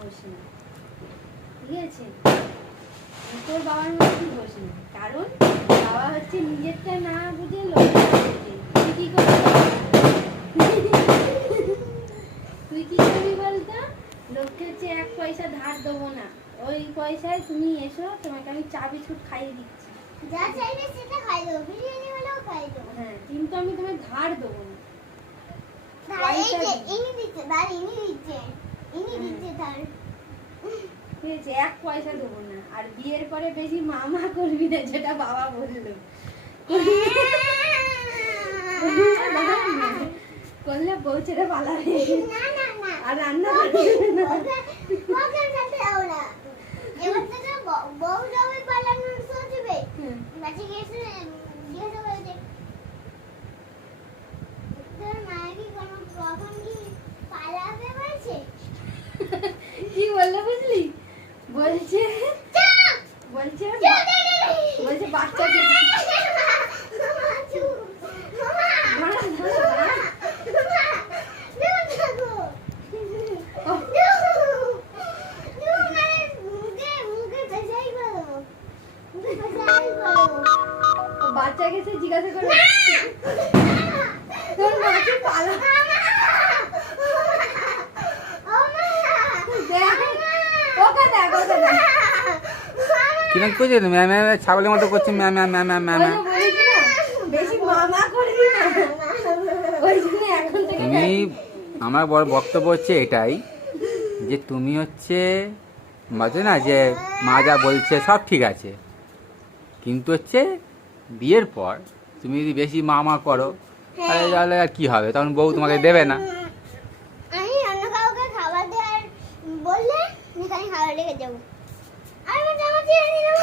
হোস না, ঠিক আছে? তোর বাবার মতো তুই হোস না, কারণ বাবা হচ্ছে নিজেরটা না বুঝে লোকটা বুঝে। তুই কি করবি? তুই কি করবি বলতো? লোককে হচ্ছে 1 পয়সা ধার দেবো না, ওই পয়সায় তুমি এসো, তোমাকে আমি চা বিস্কুট খাইয়ে দিচ্ছি, যা চাইবে সেটা খাই দেবো, বিরিয়ানি হলেও খাই দেবো। হ্যাঁ, কিন্তু আমি তোমায় ধার দেবো না। এই যে ইনি দিচ্ছে, ইনি দিচ্ছে ধার। ঠিক আছে, 1 পয়সা দেবো না। আর বিয়ের পরে বেশি মামা করবি না, যেটা বাবা বললো। করলে বউ ছেড়ে পালাবে। না না না, আর রান্না করবি না। ওকে খেতে দাও না। এবার থেকে বউ যাবে পালানোর সোচবে। বাচ্চা গেছে জিজ্ঞাসা করেছে, তোর মা কি কোনো প্রবলেম কি পালাবে বলছে? কি বললো বুঝলি? বলছে বলছে বলছে বাচ্চাকে বাচ্চাকে সে জিজ্ঞাসা করে তোর মাকে পালা ওকে দেখ ওকে দেখ কিরকম করছে তুমি? ছাগলের মতো করছে ম্যা ম্যা ম্যা ম্যা ম্যা ম্যা। বলেছি না, বেশি মামা করবি না, ওই জন্য এখন থেকে তুমি, আমার বড় বক্তব্য হচ্ছে এটাই যে তুমি হচ্ছে বলছে না যে মা যা বলছে সব ঠিক আছে, কিন্তু হচ্ছে বিয়ের পর তুমি যদি বেশি মামা করো তাহলে আর কি হবে, তখন বউ তোমাকে দেবে না। আমি অন্য কাউকে খাবার দেওয়ার বললে আমি খালি খাবার রেখে যাবো। আর আমার জামা ছিঁড়ে নিলাম,